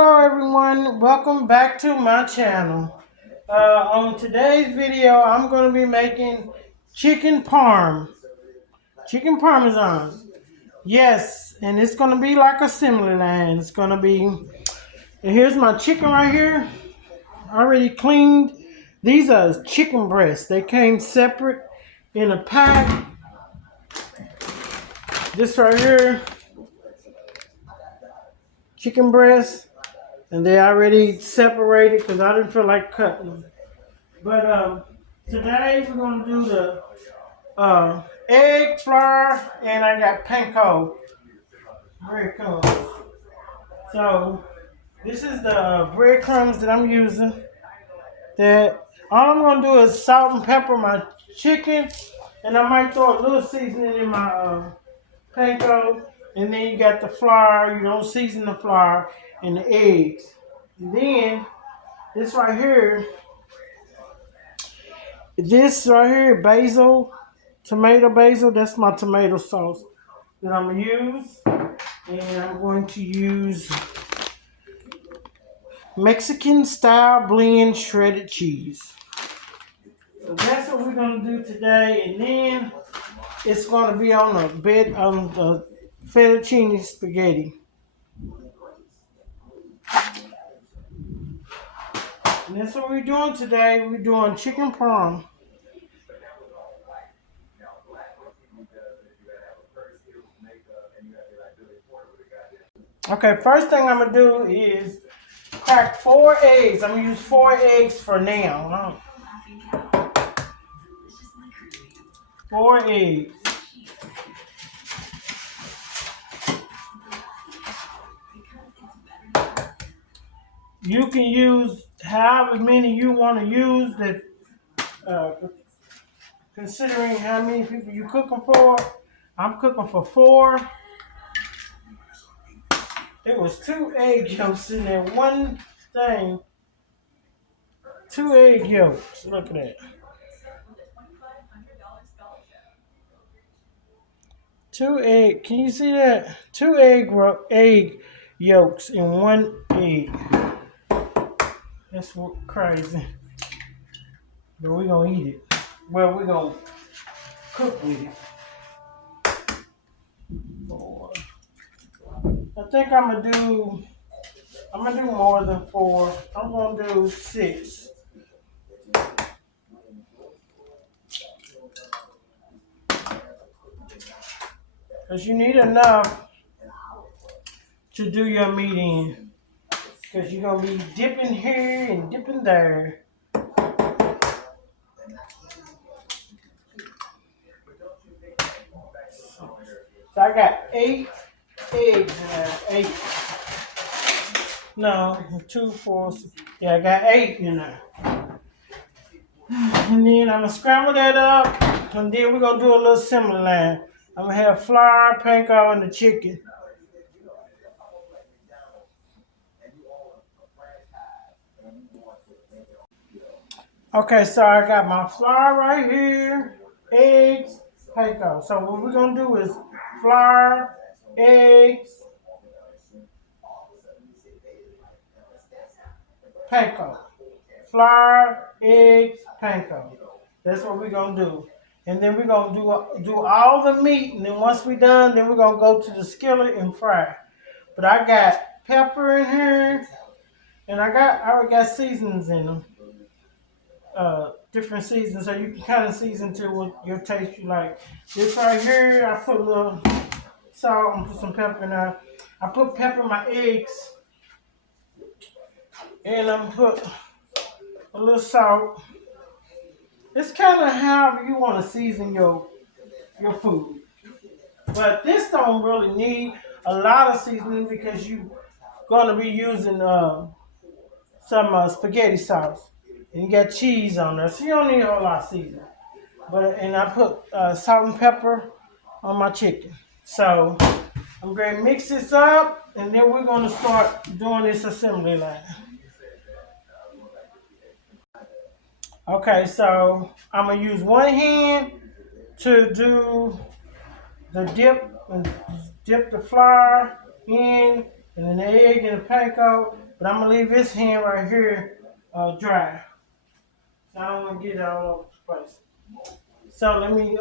Hello everyone, welcome back to my channel. On today's video, I'm going to be making chicken parmesan. Yes, and it's going to be like assembly line. It's going to be, and here's my chicken right here, already cleaned. These are chicken breasts. They came separate in a pack. This right here, chicken breast, and they already separated because I didn't feel like cutting them. But today we're gonna do the egg flour, and I got panko breadcrumbs. So this is the breadcrumbs that I'm using. That all I'm gonna do is salt and pepper my chicken, and I might throw a little seasoning in my panko. And then you got the flour. You don't season the flour and the eggs. And then this right here. This right here, tomato basil, that's my tomato sauce that I'm going to use. And I'm going to use Mexican style blend shredded cheese. So that's what we're going to do today. And then it's going to be on the fettuccine spaghetti. And that's what we're doing today. We're doing chicken parm. Okay, first thing I'm going to do is crack 4 eggs. I'm going to use 4 eggs for now. 4 eggs. You can use however many you want to use, that considering how many people you cooking for. I'm cooking for 4. It was 2 egg yolks in there. One thing. 2 egg yolks. Look at that. 2 egg. Can you see that? 2 egg yolks in 1 egg. That's crazy. But we're going to eat it. Well, we're going to cook with it. 4. I think I'm gonna do more than 4. I'm gonna do 6. Cause you need enough to do your meat in. Cause you're gonna be dipping here and dipping there. So I got 8 eggs in there. 8. No, 2, 4. 6. Yeah, I got 8 in there. And then I'm gonna scramble that up, and then we're gonna do a little assembly line. I'm gonna have flour, panko, and the chicken. Okay, so I got my flour right here, eggs, panko. So what we're gonna do is flour, eggs, panko. Flour, eggs, panko. That's what we're gonna do. And then we're gonna do all the meat, and then once we're done, then we're gonna go to the skillet and fry. But I got pepper in here, and I already got seasonings in them. Different seasons, so you can kind of season to what your taste you like. This right here, I put a little salt and put some pepper in there. I put pepper in my eggs, and I'm put a little salt. It's kind of however you want to season your food. But this don't really need a lot of seasoning because you're going to be using some spaghetti sauce. And you got cheese on there, so you don't need a whole lot of seasoning. And I put salt and pepper on my chicken. So I'm going to mix this up, and then we're going to start doing this assembly line. Okay, so I'm going to use one hand to do the dip the flour in, and then the egg and the panko. But I'm gonna leave this hand right here dry. So I don't want to get it all over the place. So let me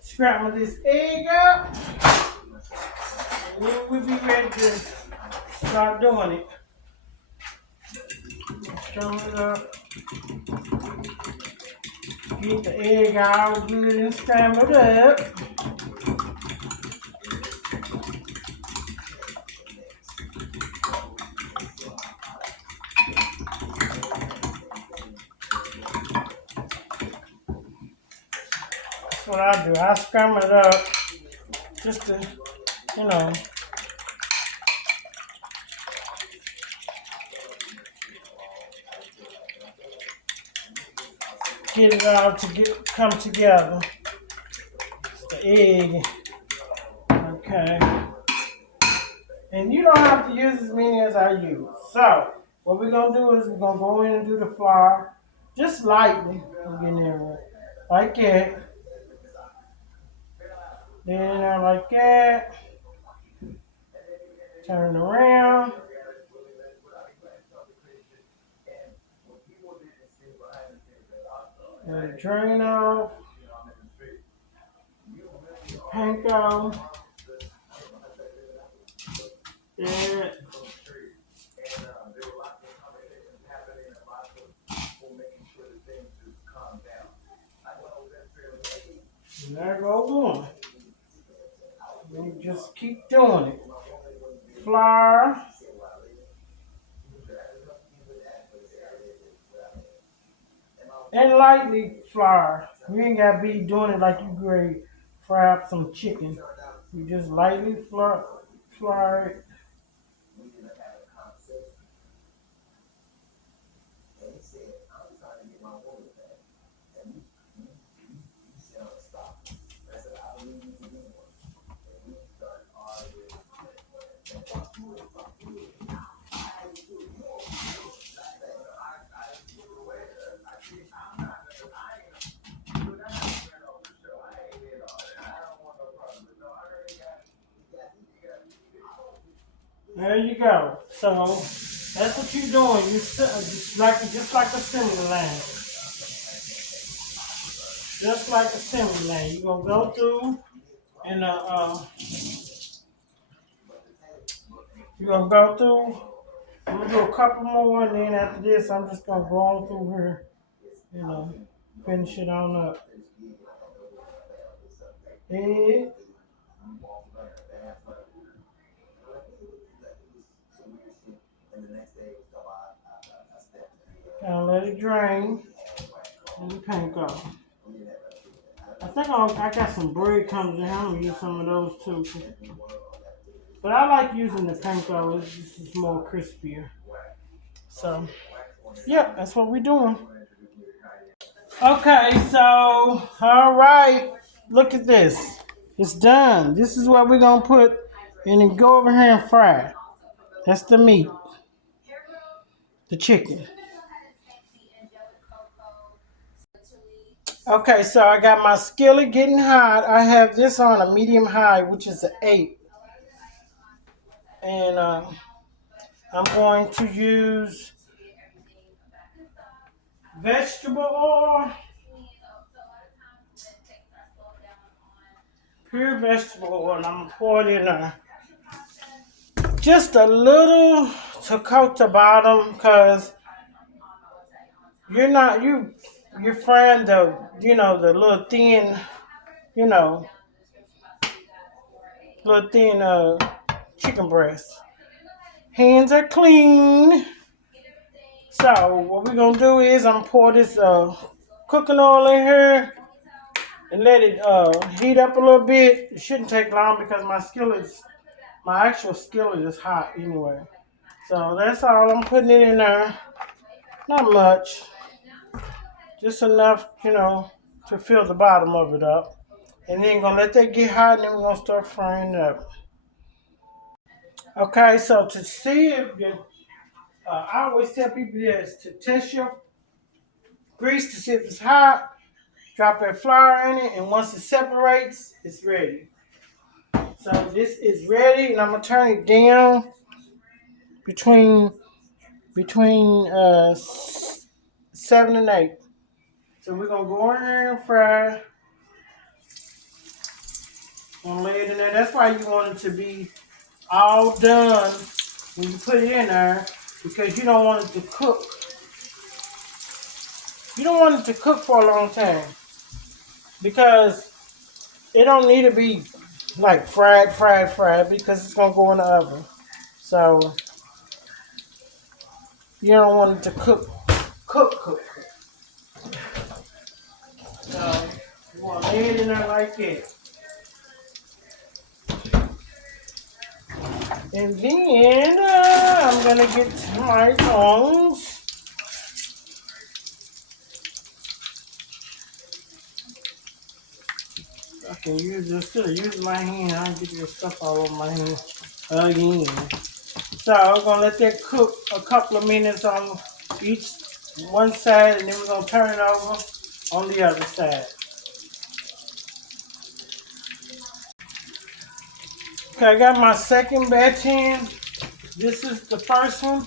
scramble this egg up, and then we'll be ready to start doing it. Scramble it up, get the egg all good and scrambled up. That's what I do. I scramble it up just to, you know, get it all to come together. It's the egg. Okay. And you don't have to use as many as I use. So, what we're going to do is we're going to go in and do the flour just lightly. I'm getting there like that. Then like that. Turn around. Let it drain off. Panko. That. And there goes one. You just keep doing it. Flour. And lightly flour. You ain't got to be doing it like you grade fry up some chicken. You just lightly flour it. There you go. So that's what you're doing. You just like assembly line. Just like assembly line. You're gonna go through and you're gonna go through. I'm gonna do a couple more, and then after this, I'm just gonna go on through here. You know, finish it on up. Egg. Kind of let it drain. And the panko. I think I got some breadcrumbs in here. I'm gonna use some of those too. But I like using the panko. It's just more crispier. So, yeah, that's what we're doing. Okay, so, all right. Look at this. It's done. This is what we're going to put and then go over here and fry. That's the meat. The chicken. Okay, so I got my skillet getting hot. I have this on a medium high, which is an 8. And I'm going to use vegetable oil. Pure vegetable oil. I'm going to pour it in just a little to coat the bottom because you're frying the the little thin little thin chicken breast. Hands are clean. So what we're gonna do is I'm gonna pour this cooking oil in here and let it heat up a little bit. It shouldn't take long because my actual skillet is hot anyway. So that's all I'm putting it in there. Not much. Just enough, to fill the bottom of it up. And then gonna let that get hot and then we're gonna start frying it up. Okay, so to see if I always tell people this, to test your grease to see if it's hot, drop that flour in it, and once it separates, it's ready. So this is ready, and I'm gonna turn it down between 7 and 8. So we're gonna go in here and fry. Gonna lay it in there. That's why you want it to be all done when you put it in there, because you don't want it to cook. You don't want it to cook for a long time, because it don't need to be like fried, because it's gonna go in the oven. So you don't want it to cook. So you want to lay it in there like that. And then I'm gonna get my tongs. I can use this too. Use my hand. I'll get your stuff all over my hand again. So I'm gonna let that cook a couple of minutes on each one side, and then we're gonna turn it over on the other side. Okay, I got my second batch in. This is the first one,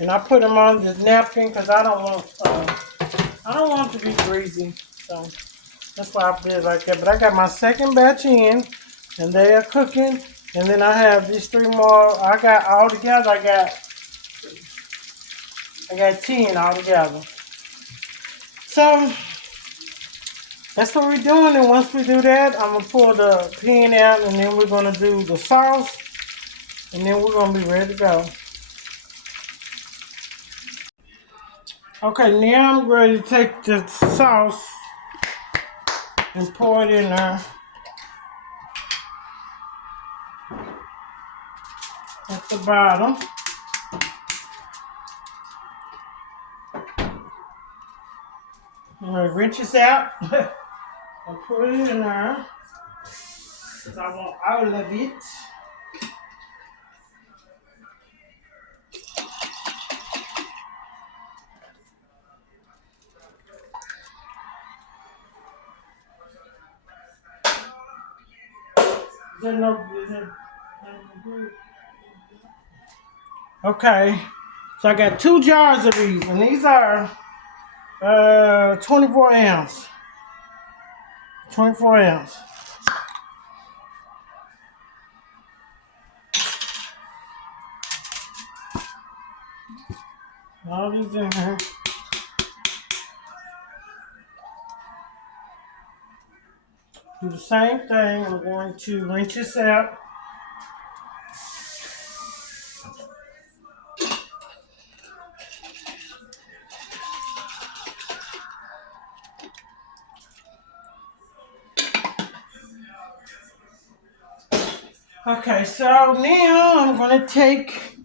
and I put them on the napkin because I don't want it to be greasy. So that's why I did it like that. But I got my second batch in, and they are cooking. And then I have these 3 more. I got all together. I got 10 all together. So that's what we're doing. And once we do that, I'm gonna pull the pan out, and then we're gonna do the sauce, and then we're gonna be ready to go. Okay, now I'm ready to take the sauce and pour it in there at the bottom. I'm gonna rinse this out and put it in there, because I want all of it. Okay, so I got 2 jars of these, and these are 24 ounce. 24 ounce. All these in here. Do the same thing. I'm going to rinse this out. Okay, so now I'm going to take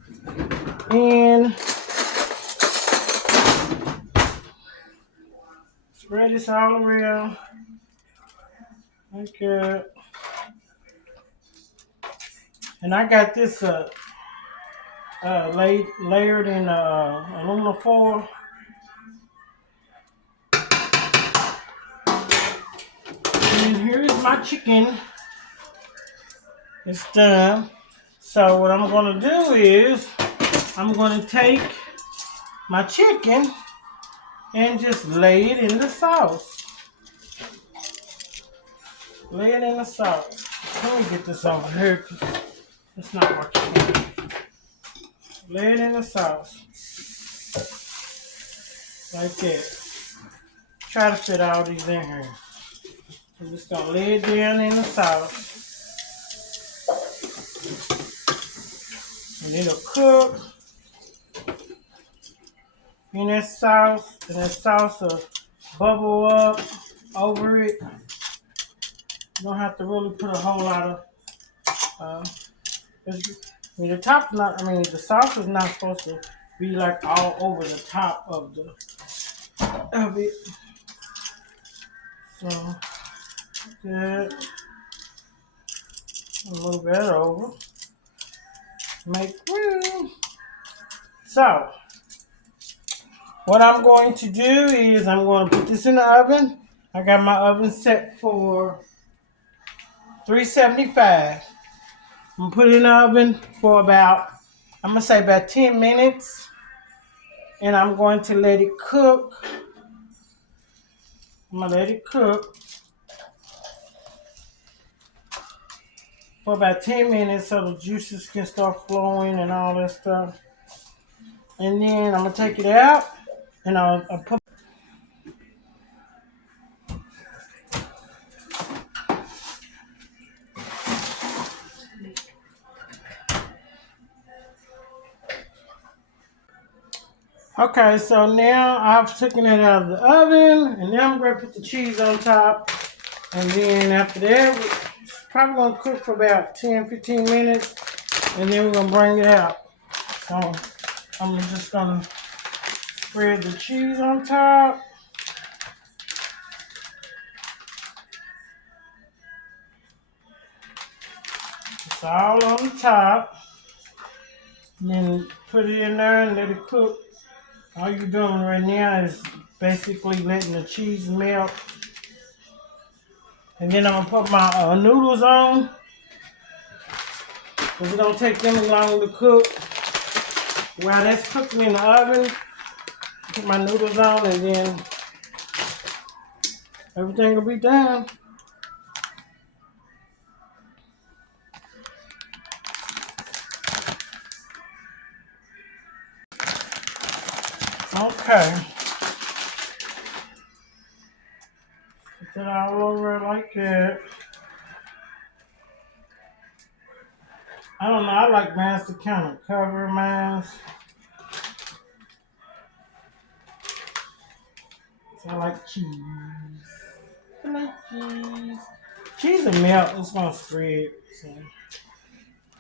and spread this all around like that. And I got this layered in aluminum foil. And here's my chicken. It's done. So what I'm going to do is I'm going to take my chicken and just lay it in the sauce. Lay it in the sauce. Let me get this over here, because it's not working. Lay it in the sauce. Like that. Try to fit all these in here. I'm just going to lay it down in the sauce. And it'll cook in that sauce. And that sauce will bubble up over it. You don't have to really put a whole lot of the sauce is not supposed to be like all over the top of it. So that, a little bit over. Make room. So what I'm going to do is I'm going to put this in the oven. I got my oven set for 375. I'm gonna put it in the oven for about, I'm gonna say about 10 minutes. And I'm going to let it cook. I'm gonna let it cook for about 10 minutes so the juices can start flowing and all that stuff. And then I'm gonna take it out and I'll put. Okay, so now I've taken it out of the oven, and now I'm going to put the cheese on top. And then after that, it's probably going to cook for about 10-15 minutes, and then we're going to bring it out. So I'm just going to spread the cheese on top. It's all on the top. And then put it in there and let it cook. All you're doing right now is basically letting the cheese melt. And then I'm going to put my noodles on, because it don't take them long to cook. While that's cooking in the oven, put my noodles on and then everything will be done. Okay. Put it all over like that. I don't know, I like mine to kind of cover mine. So I like cheese. I like cheese. Cheese and melt, it's gonna spread. So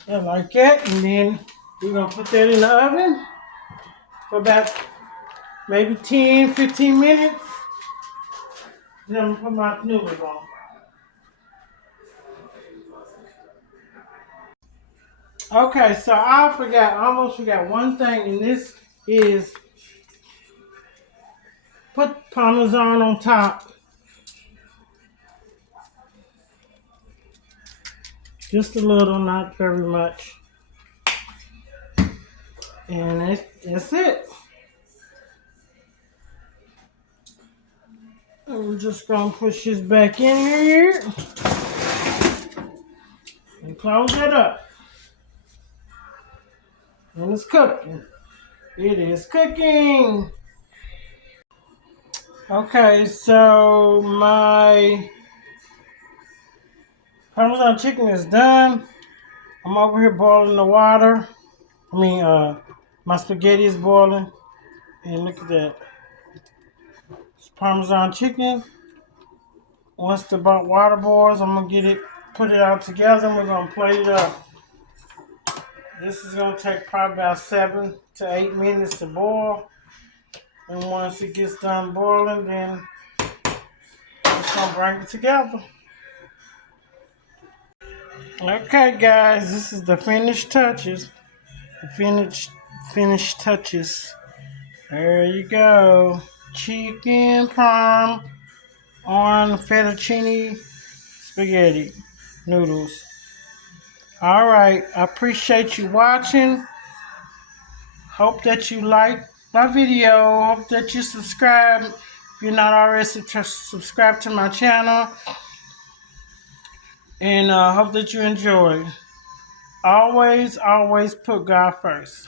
I like that. And then we're gonna put that in the oven for about maybe 10-15 minutes. Then I'm gonna put my noodles on. Okay, so I almost forgot one thing, and this is put Parmesan on top. Just a little, not very much. And that's it. And we're just gonna push this back in here and close it up. And it's cooking. It is cooking. Okay, so my Parmesan chicken is done. I'm over here boiling the water. My spaghetti is boiling. And look at that. It's Parmesan chicken. Once the water boils, I'm gonna put it all together, and we're gonna plate it up. This is gonna take probably about 7-8 minutes to boil. And once it gets done boiling, then we're gonna bring it together. Okay, guys, this is the finished touches. The finished touches. There you go. Chicken parm on fettuccine spaghetti noodles. All right, I appreciate you watching. Hope that you like my video. Hope that you subscribe if you're not already subscribed to my channel. And hope that you enjoy. Always put God first.